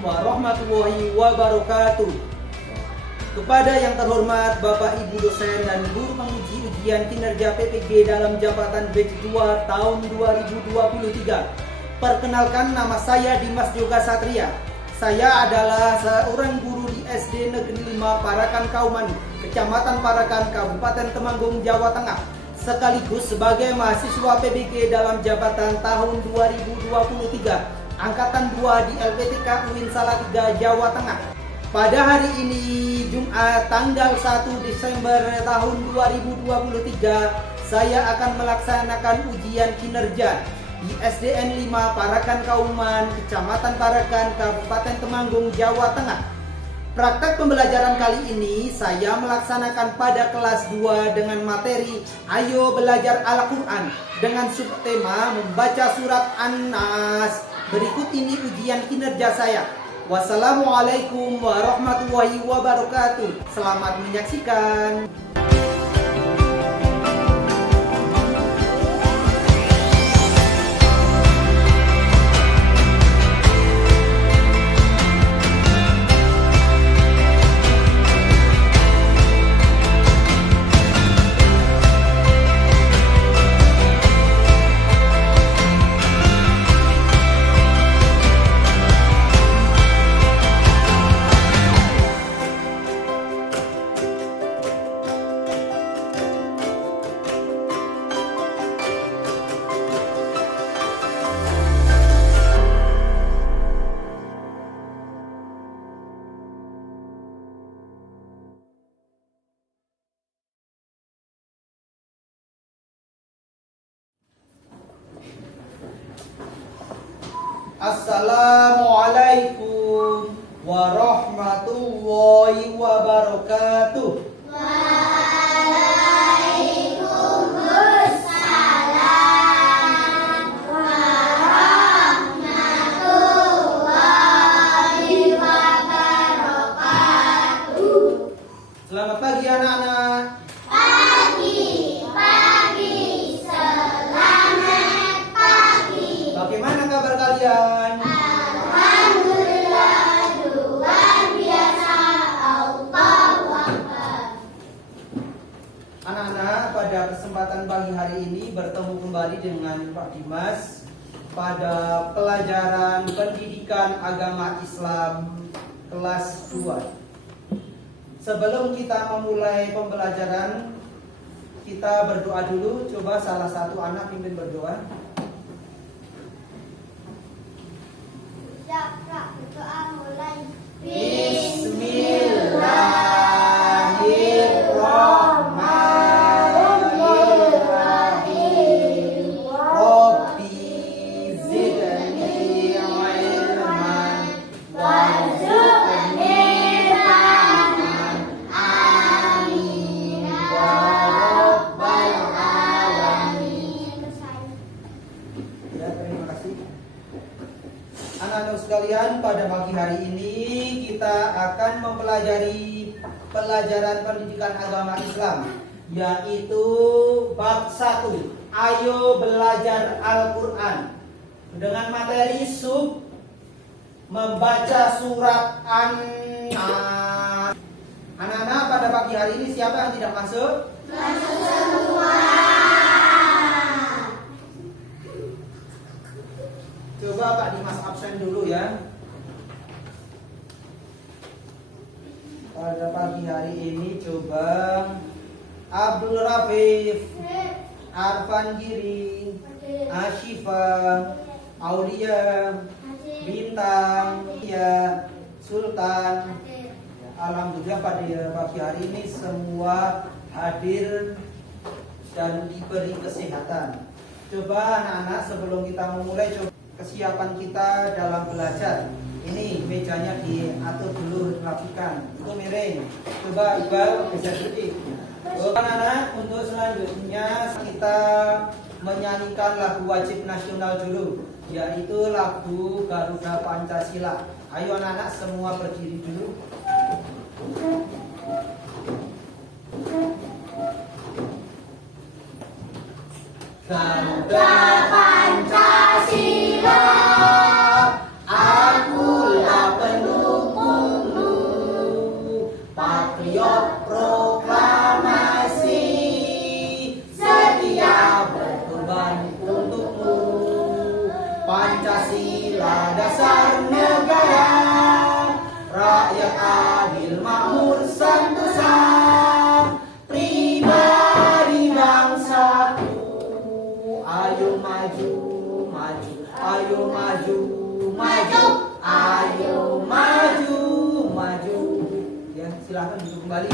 warahmatullahi wabarakatuh. Kepada yang terhormat Bapak Ibu dosen dan guru penguji ujian kinerja PPG dalam jabatan batch 2 tahun 2023. Perkenalkan, nama saya Dimas Yoga Satria. Saya adalah seorang guru di SD Negeri 5 Parakan Kauman, Kecamatan Parakan, Kabupaten Temanggung, Jawa Tengah. Sekaligus sebagai mahasiswa PPG dalam jabatan tahun 2023, Angkatan 2 di LPTK UIN Salatiga, Jawa Tengah. Pada hari ini, Jumat tanggal 1 Desember tahun 2023, saya akan melaksanakan ujian kinerja di SDN 5 Parakan Kauman, Kecamatan Parakan, Kabupaten Temanggung, Jawa Tengah. Praktek pembelajaran kali ini saya melaksanakan pada kelas 2 dengan materi Ayo Belajar Al-Quran dengan subtema membaca surat An-Nas. Berikut ini ujian kinerja saya. Wassalamualaikum warahmatullahi wabarakatuh. Selamat menyaksikan. Assalamualaikum warahmatullahi wabarakatuh. Waalaikumsalam warahmatullahi wabarakatuh. Selamat pagi anak-anak. Pagi, selamat pagi. Bagaimana kabar kalian? Alhamdulillah, luar biasa. Allahu Akbar. Anak-anak, pada kesempatan pagi hari ini bertemu kembali dengan Pak Dimas pada pelajaran pendidikan agama Islam kelas 2. Sebelum kita memulai pembelajaran, kita berdoa dulu. Coba salah satu anak pimpin berdoa. Berdoa mulai. Bismillahirrahmanirrahim. Rabbi zidni ilman warzuqni fahman. Amin ya rabbal alamin. Ya, terima kasih. Anak-anak sekalian, pada pagi hari ini kita akan mempelajari pelajaran pendidikan agama Islam, yaitu bab 1, Ayo Belajar Al-Quran, dengan materi sub membaca surat An-Nas. Anak-anak, pada pagi hari ini siapa yang tidak masuk? Masuk semua. Coba Pak Dimas absen dulu ya. Pada pagi hari ini coba Abdul Rafif, Arfan Giri, Ashifa, Aulia, Bintang, ya, Sultan. Alhamdulillah pada pagi hari ini semua hadir dan diberi kesehatan. Coba anak-anak, sebelum kita memulai, coba kesiapan kita dalam belajar. Ini mejanya diatur dulu, rapikan. Itu miring. Coba Iqbal geser sedikit. Anak-anak, untuk selanjutnya kita menyanyikan lagu wajib nasional dulu, yaitu lagu Garuda Pancasila. Ayo anak-anak semua berdiri dulu. Garuda Pancasila, akulah Silahkan duduk kembali.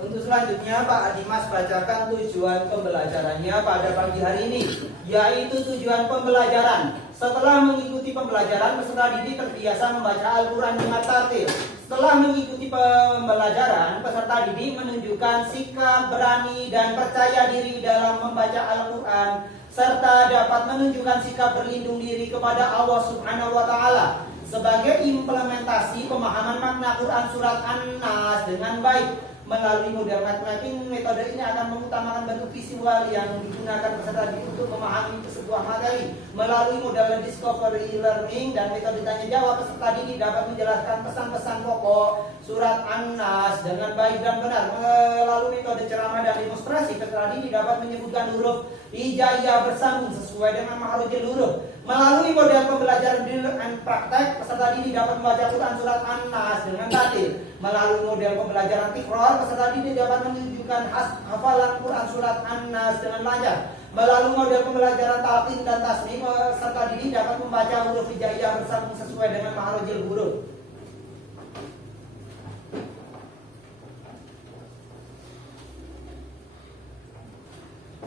Untuk selanjutnya Pak Dimas bacakan tujuan pembelajarannya pada pagi hari ini, yaitu tujuan pembelajaran. Setelah mengikuti pembelajaran, peserta didik terbiasa membaca Al-Quran dengan tartil. Setelah mengikuti pembelajaran, peserta didik menunjukkan sikap berani dan percaya diri dalam membaca Al-Quran, serta dapat menunjukkan sikap berlindung diri kepada Allah Subhanahu wa Ta'ala. Sebagai implementasi pemahaman makna Quran surat An-Nas dengan baik melalui model matchmaking, metode ini akan mengutamakan bentuk visual yang digunakan peserta didik untuk memahami sebuah materi. Melalui model discovery learning dan metode tanya jawab, peserta didik dapat menjelaskan pesan-pesan pokok surat An-Nas dengan baik dan benar. Melalui metode ceramah dan demonstrasi, peserta didik dapat menyebutkan huruf hijaiyah bersambung sesuai dengan makhrajul huruf. Melalui model pembelajaran drill and praktek, peserta didik dapat membaca Quran surat An-Nas dengan tartil. Melalui model pembelajaran tikror, peserta didik dapat menunjukkan hafalan Quran surat An-Nas dengan lancar. Melalui model pembelajaran talqin dan tasmim, peserta didik dapat membaca huruf hijaiyah bersambung sesuai dengan makhrajul huruf.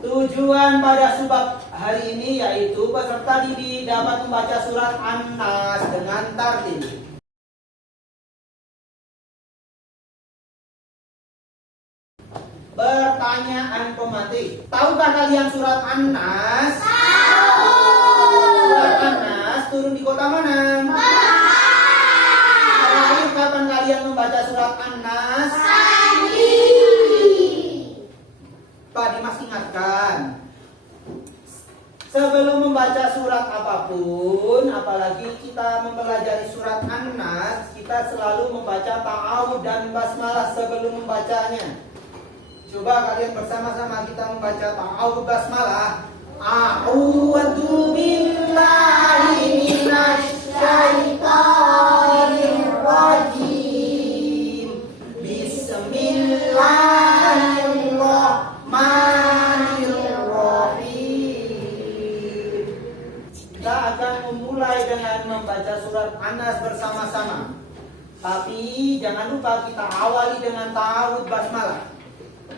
Tujuan pada subbab hari ini yaitu peserta didik dapat membaca surat An-Nas dengan tartil. Pertanyaan pematik. Tahukah kalian surat An-Nas? Tahu. Surat An-Nas turun di kota mana? Terakhir kapan kalian membaca surat An-Nas? Tadi. Pak Dimas ingatkan, sebelum membaca surat apapun, apalagi kita mempelajari surat An-Nas, kita selalu membaca ta'awudz dan basmalah sebelum membacanya. Coba kalian bersama-sama kita membaca ta'awudz basmalah. A'udzu billahi minasyaitonir rajim. Bismillahirrahmanirrahim. Kita akan memulai dengan membaca surat An-Nas bersama-sama. Tapi jangan lupa kita awali dengan ta'awudz basmalah.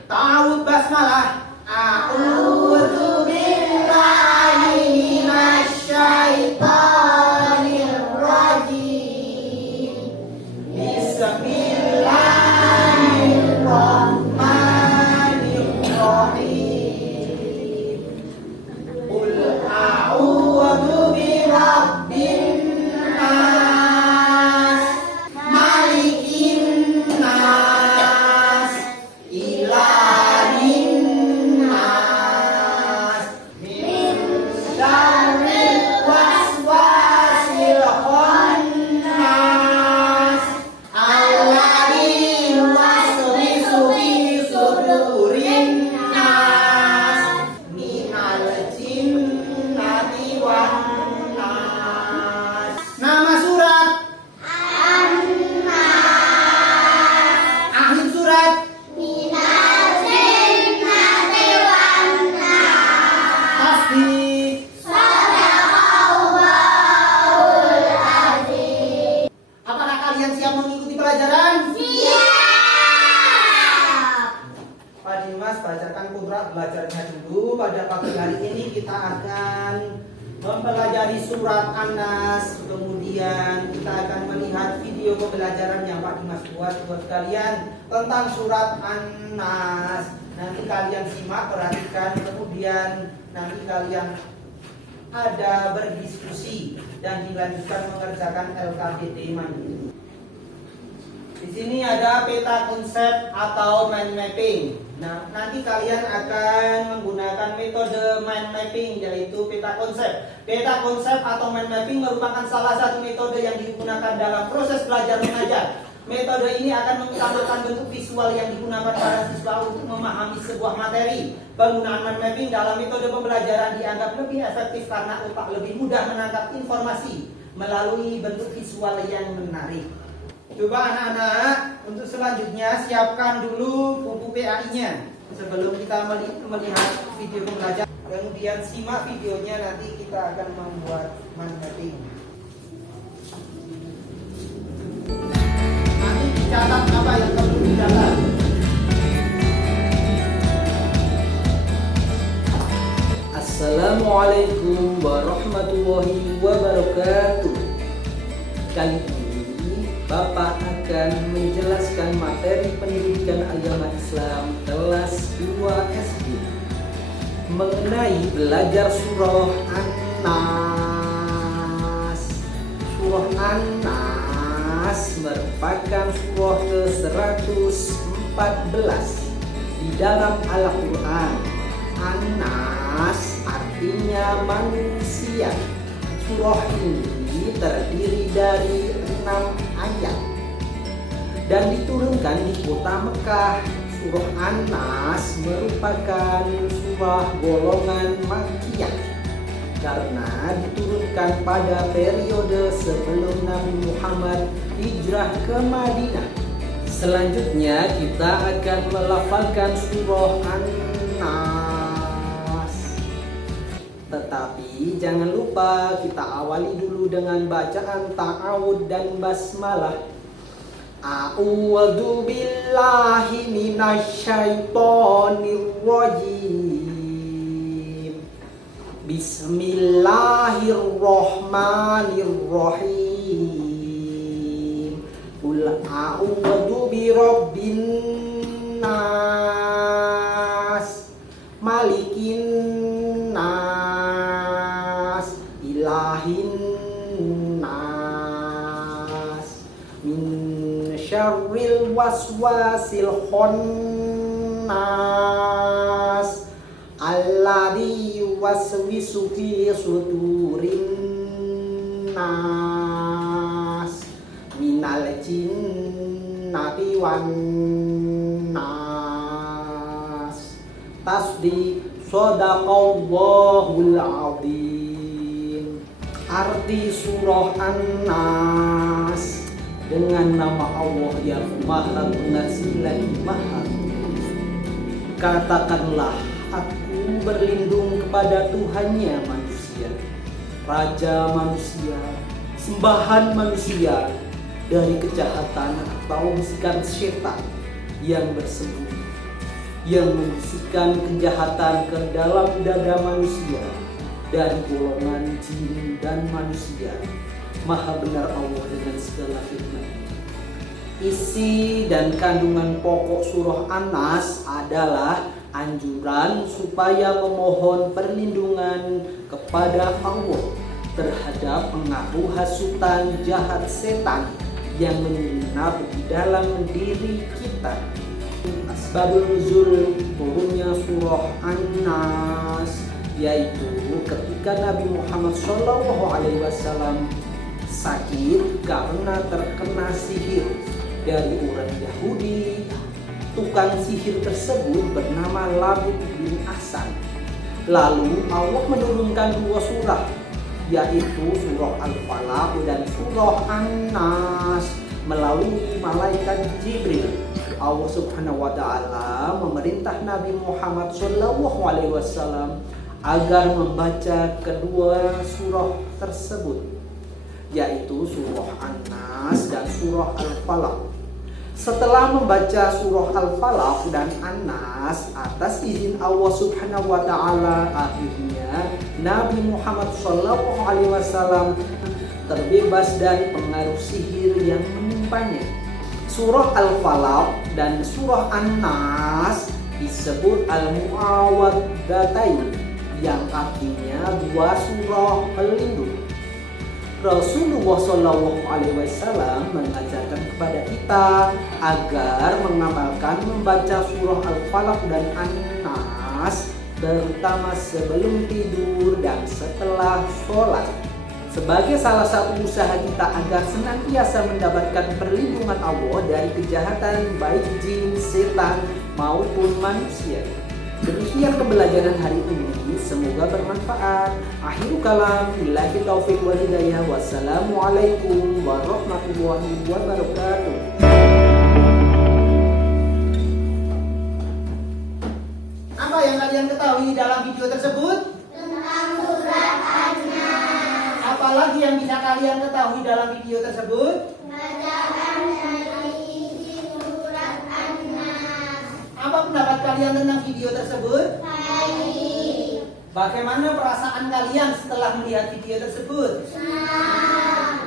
Ta'awudz basmalah. A'udzu billahi minasyaitonir rajim. Bismillahirrahmanirrahim. Qul a'udzu birabbin nas, malikin nas, ilahin nas, min syarril waswasil khannas, alladzi yuwaswisu fi sudurin nas, minal jinnati wan nas. Nama surat, akhir surat, Minal jinnati wan nas. tasbih. Shadaqallahul azim. Apakah kalian siap mengikuti pelajaran? Siap. Pak Dimas bacakan kontrak belajarnya dulu. Pada pagi hari ini kita akan mempelajari surat An-Nas. Kemudian kita akan melihat video pembelajaran yang Pak Dimas buat kalian tentang surat An-Nas. Nanti kalian simak, perhatikan, kemudian nanti kalian ada berdiskusi dan dilanjutkan mengerjakan LKTT mandiri. Di sini ada peta konsep atau mind mapping. Nah, nanti kalian akan menggunakan metode mind mapping, yaitu peta konsep. Peta konsep atau mind mapping merupakan salah satu metode yang digunakan dalam proses belajar mengajar. Metode ini akan mengutamakan bentuk visual yang digunakan para siswa untuk memahami sebuah materi. Penggunaan mind mapping dalam metode pembelajaran dianggap lebih efektif karena otak lebih mudah menangkap informasi melalui bentuk visual yang menarik. Coba anak-anak, untuk selanjutnya siapkan dulu buku PAI-nya sebelum kita melihat video pembelajaran. Kemudian simak videonya, nanti kita akan membuat mind mapping. warahmatullahi wabarakatuh. Kali ini Bapak akan menjelaskan materi pendidikan agama Islam kelas 2 SD mengenai belajar surah An-Nas. Surah An-Nas merupakan surah ke-114 di dalam Al-Quran. An-Nas artinya manusia. Surah ini terdiri dari 6 ayat dan diturunkan di kota Mekah. Surah An-Nas merupakan surah golongan Makkiyah karena diturunkan pada periode sebelum Nabi Muhammad hijrah ke Madinah. Selanjutnya kita akan melafalkan surah An-Nas. Tetapi jangan lupa kita awali dulu dengan bacaan ta'awud dan basmalah. A'udzu billahi minasyaitonir rajim. Bismillahirrahmanirrahim. Qul a'udzu birabbin nas, malikin nas, ilahin nas, min syarril waswasil khannas, alladzi yuwaswisu fi sudurin nas, minal jinnati wan nas. Tasdiq shadaqallahul azim. Arti surah An-Nas. Dengan nama Allah yang Maha Pengasih lagi Maha Penyayang. Katakanlah, aku berlindung kepada Tuhannya manusia, Raja manusia, sembahan manusia, dari kejahatan atau bisikan setan yang bersembunyi, yang membisikkan kejahatan ke dalam dada manusia dari golongan jin dan manusia. Maha benar Allah dengan segala firman. Isi dan kandungan pokok surah An-Nas adalah anjuran supaya memohon perlindungan kepada Allah terhadap pengaruh hasutan jahat setan yang menginap di dalam diri kita. Asbabul nuzul turunnya surah An-Nas yaitu ketika Nabi Muhammad SAW sakit karena terkena sihir dari orang Yahudi. Tukang sihir tersebut bernama Labid bin Ahsan. Lalu Allah menurunkan 2 surah, yaitu surah Al-Falaq dan surah An-Nas melalui malaikat Jibril. Allah Subhanahu wa taala memerintah Nabi Muhammad SAW agar membaca kedua surah tersebut, yaitu surah An-Nas dan surah Al-Falaq. Setelah membaca surah Al-Falaq dan An-Nas atas izin Allah Subhanahu wa taala, akhirnya Nabi Muhammad SAW terbebas dari pengaruh sihir yang menimpanya. Surah Al-Falaq dan surah An-Nas disebut Al-Mu'awwadzatain, yang artinya 2 surah pelindung. Rasulullah SAW mengajarkan kepada kita agar mengamalkan membaca surah Al-Falaq dan An-Nas terutama sebelum tidur dan setelah sholat, sebagai salah satu usaha kita agar senantiasa mendapatkan perlindungan Allah dari kejahatan baik jin, setan maupun manusia. Demikian pembelajaran hari ini, semoga bermanfaat. Akhirul kalam, billahi taufiq wal hidayah. Wassalamualaikum warahmatullahi wabarakatuh. Apa yang kalian ketahui dalam video tersebut? Tentang surat An-Nas. Apalagi yang bisa kalian ketahui dalam video tersebut? Bacaan dari isi surat An-Nas. Apa pendapat kalian tentang video tersebut? Baik. Bagaimana perasaan kalian setelah melihat video tersebut?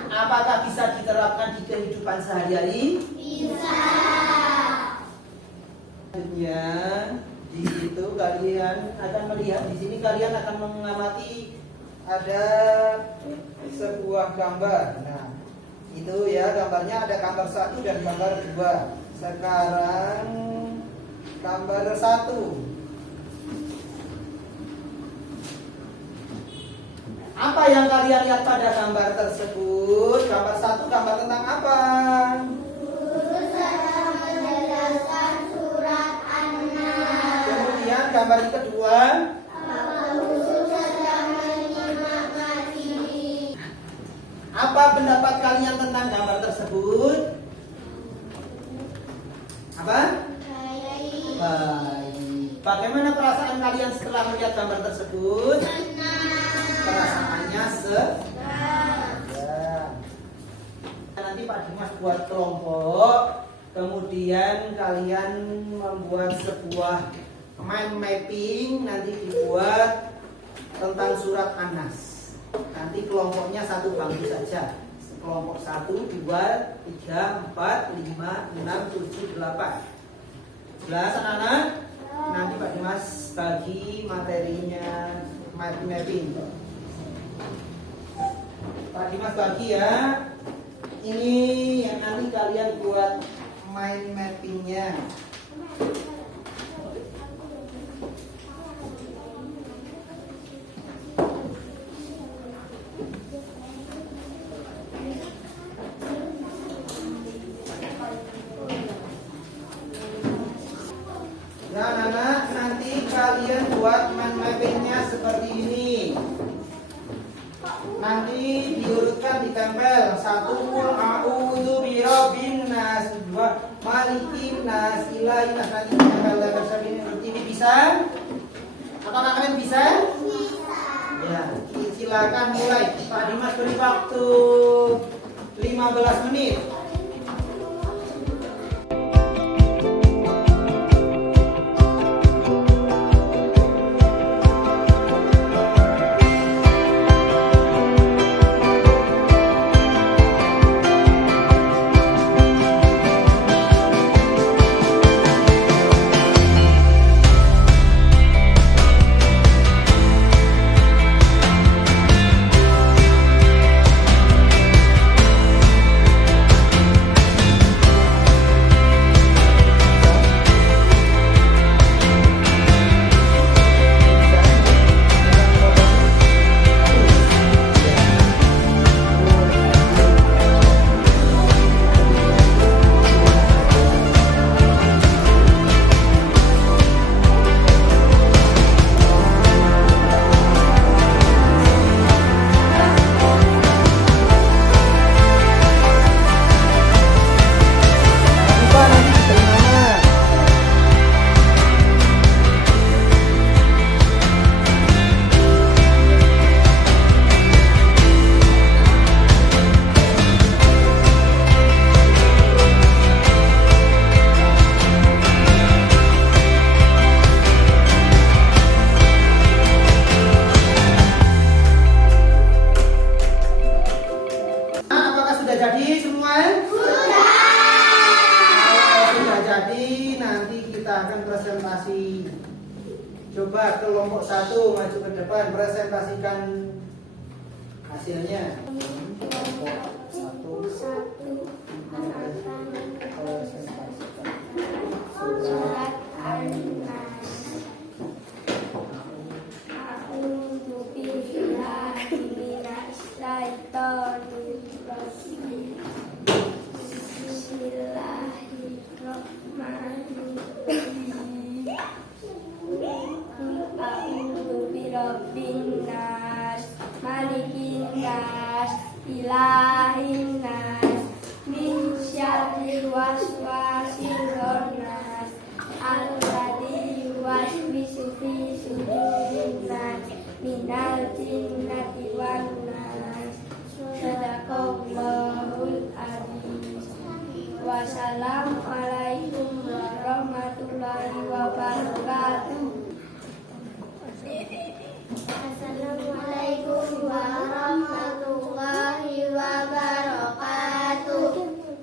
Apakah bisa diterapkan di kehidupan sehari-hari? Bisa. Selanjutnya, di situ kalian akan melihat, di sini kalian akan mengamati ada sebuah gambar. Nah, itu ya gambarnya, ada gambar 1 dan gambar 2. Sekarang gambar 1. Apa yang kalian lihat pada gambar tersebut? Gambar 1 gambar tentang apa? Guru sedang menjelaskan surat An-Nas. Kemudian gambar yang kedua, Guru sedang menyimak materi. apa pendapat kalian tentang gambar tersebut? Apa? Baik. Baik. Bagaimana perasaan kalian setelah melihat gambar tersebut? Perasaannya ya. Nanti Pak Dimas buat kelompok, kemudian kalian membuat sebuah mind mapping, nanti dibuat tentang surat An-Nas. Nanti kelompoknya satu bangku saja. Kelompok 1, 2, 3, 4, 5, 6, 7, 8. Jelas anak-anak? Nanti Pak Dimas bagi materinya mind mapping. Pak Dimas bagi ya. Ini yang nanti kalian buat mind mappingnya. Ya anak-anak, nanti kalian buat mind mappingnya seperti ini. Nanti diurutkan, ditempel. 1 a'udzu birabbin nas, 2 malikin nas, ilahin nas. Nanti ditempel seperti ini. Bisa? Apakah kalian bisa? Bisa. Ya, silakan mulai. Pak Dimas beri waktu 15 menit. Coba kelompok 1 maju ke depan, presentasikan hasilnya. Kelompok 1 Surat An-Nas. A'udzu billahi minasy syaithanir rajim. Bismillahirrahmanirrahim. A'udzu birabbin nas, malikin nas, ilahin nas, min syarril waswasil khannas, alladzi yuwaswisu fi sudurin nas, minal jinnati wan nas. Sadaqallahul azim. Wassalamualaikum warahmatullahi wabarakatuh. Assalamualaikum warahmatullahi wabarakatuh.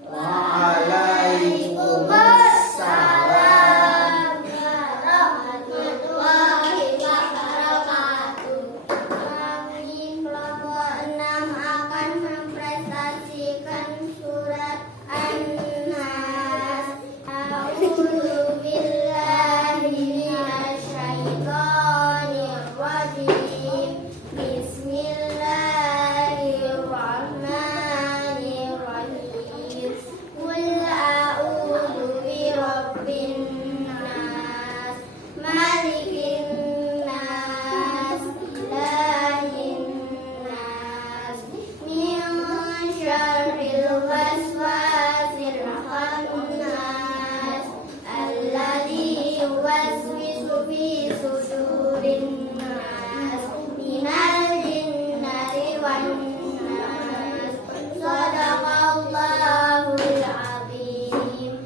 Waalaikumsalam Warahmatullahi wabarakatuh. Kami kelompok 6 akan mempresentasikan surat An-Nas. A'udzu billahi minasyaitonir rajim. Bismillahirrahmanirrahim. Qul a'udzu birabbin nas, malikin nas, ilahin nas, min syarril waswasil khannas, alladzi yuwaswisu fi sudurin nas, minal jinnati wan nas. Shadaqallahul azim.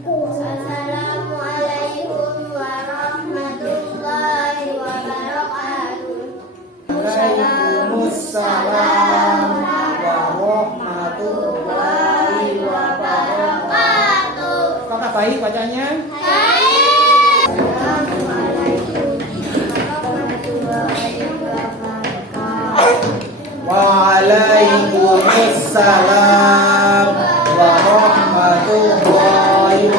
Assalamualaikum warahmatullahi wabarakatuh. Waalaikumsalam warahmatullahi wabarakatuh. Apakah baik bacanya? Assalamualaikum warahmatullahi wabarakatuh. Waalaikumsalam warahmatullahi wabarakatuh.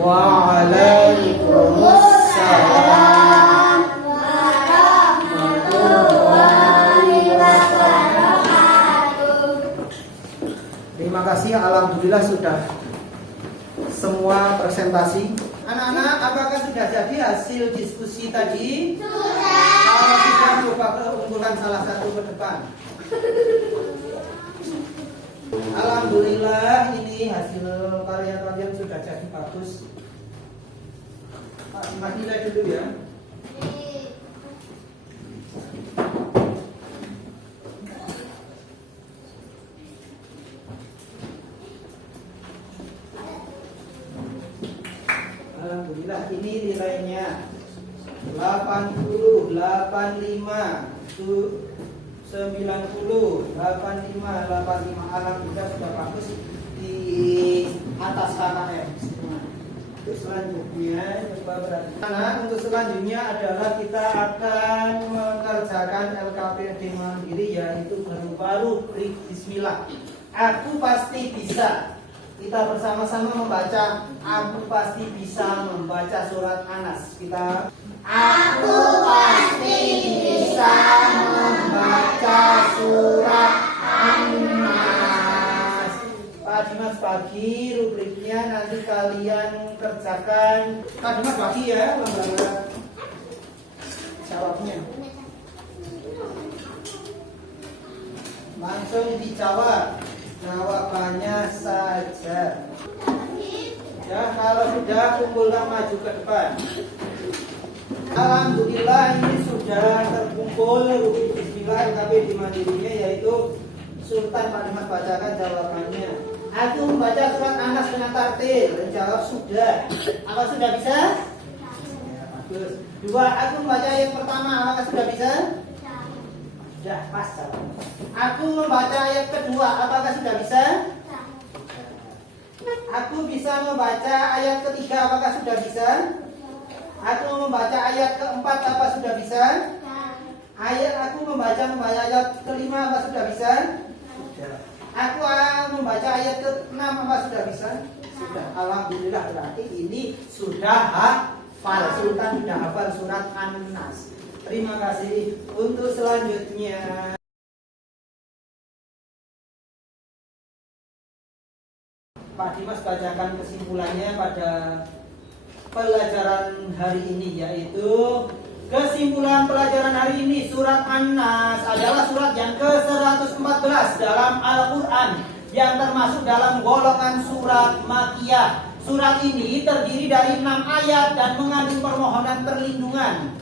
Waalaikumsalam warahmatullahi wabarakatuh. Terima kasih, alhamdulillah sudah semua presentasi. Anak-anak, apakah sudah jadi hasil diskusi tadi? Sudah. Kalau sudah, coba keunggulkan salah satu ke depan. Alhamdulillah, ini hasil karya kalian sudah jadi bagus. Pak, nilai dulu ya. Alhamdulillah, ini nilainya 80, 85, 90, 85, 85. Alhamdulillah sudah bagus di atas KKM. Untuk selanjutnya, coba perhatikan. Nah, untuk selanjutnya adalah kita akan mengerjakan LKPD mandiri, yaitu baru-baru Bismillah. Aku pasti bisa. Kita bersama-sama membaca. Aku pasti bisa membaca surat Anas. Kita. Aku pasti bisa membaca surat An-Nas. Pak Dimas bagi rubriknya, nanti kalian kerjakan. Pak Dimas bagi ya lembaga jawabnya. Langsung dijawab jawabannya saja. Ya, kalau sudah kumpulkan maju ke depan. Alhamdulillah, ini sudah terkumpul rubrik Bismillah LKPD mandirinya, yaitu Sultan. Pak Dimas bacakan jawabannya. Aku membaca surat Anas dengan tartil. Dan jawab sudah. Apa sudah bisa? Ya, bagus. Dua, aku membaca ayat pertama. Apakah sudah bisa? Sudah, pas jawab. Aku membaca ayat kedua. Apakah sudah bisa? Aku bisa membaca ayat ketiga. Apakah sudah bisa? Aku membaca ayat keempat. Apa sudah bisa? Aku membaca ayat kelima. Apa sudah bisa? Sudah. Aku membaca ayat ke-6 apa sudah bisa? Sudah. Alhamdulillah, berarti ini sudah hafal. Sultan sudah hafal surat An-Nas. Terima kasih. Untuk selanjutnya, Pak Dimas bacakan kesimpulannya pada pelajaran hari ini, yaitu kesimpulan pelajaran hari ini, surat An-Nas adalah surat yang ke-114 dalam Al-Quran yang termasuk dalam golongan surat Makkiyah. Surat ini terdiri dari 6 ayat dan mengandung permohonan perlindungan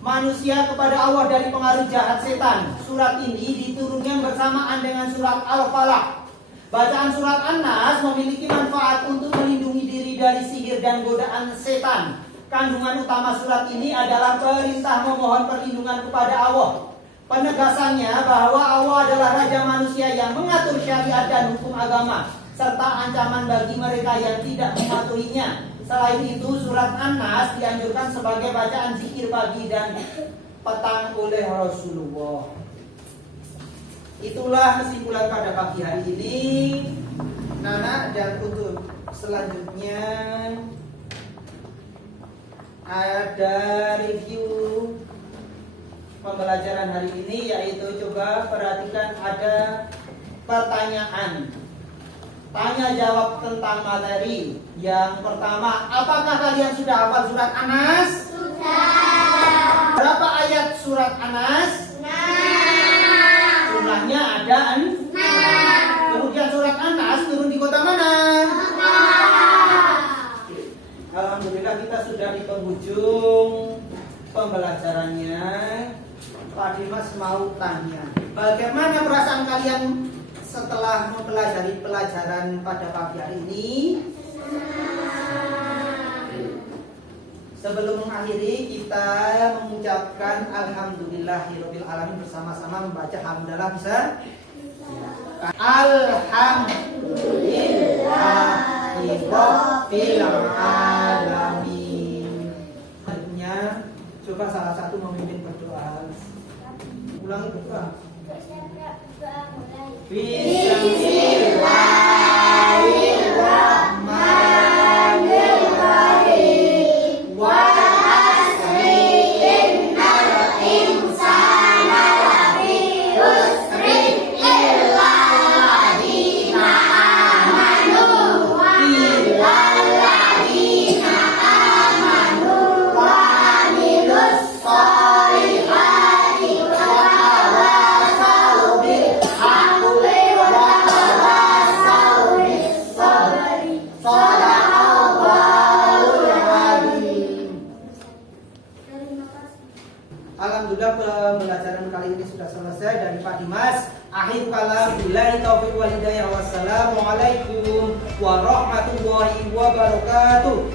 manusia kepada Allah dari pengaruh jahat setan. Surat ini diturunkan bersamaan dengan surat Al-Falaq. Bacaan surat An-Nas memiliki manfaat untuk melindungi diri dari sihir dan godaan setan. Kandungan utama surat ini adalah perintah memohon perlindungan kepada Allah. Penegasannya bahwa Allah adalah raja manusia yang mengatur syariat dan hukum agama, serta ancaman bagi mereka yang tidak mematuhinya. Selain itu, surat An-Nas dianjurkan sebagai bacaan zikir pagi dan petang oleh Rasulullah. Itulah kesimpulan pada pagi hari ini, Nana. Dan untuk selanjutnya ada review pembelajaran hari ini, yaitu coba perhatikan ada pertanyaan tanya jawab tentang materi. Yang pertama, apakah kalian sudah hafal surat An-Nas? Sudah. Berapa ayat surat An-Nas? Jumlahnya ada 6. Kemudian surat An-Nas turun di kota mana? Alhamdulillah, kita sudah di penghujung pembelajarannya. Pak Dimas mau tanya, bagaimana perasaan kalian setelah mempelajari pelajaran pada pagi hari ini? Sebelum mengakhiri, kita mengucapkan alhamdulillahirabbil alamin bersama-sama membaca hamdalah. Bisa? Alhamdulillahirabbil alamin. Selanjutnya, coba salah satu memimpin berdoa. Ulangi berdoa. Bismillahirrahmanirrahim. Wa asri innal insana lafi khusrin illa alladziina amanu wa amilus sholihati wa tawasaw bil haqqi wa tawasaw bis sabri. Shadaqallahul azim. Alhamdulillah, pembelajaran kali ini sudah selesai dari Pak Dimas. Akhir kalam, billahi taufiq wal hidayah. Wassalamualaikum warahmatullahi wabarakatuh.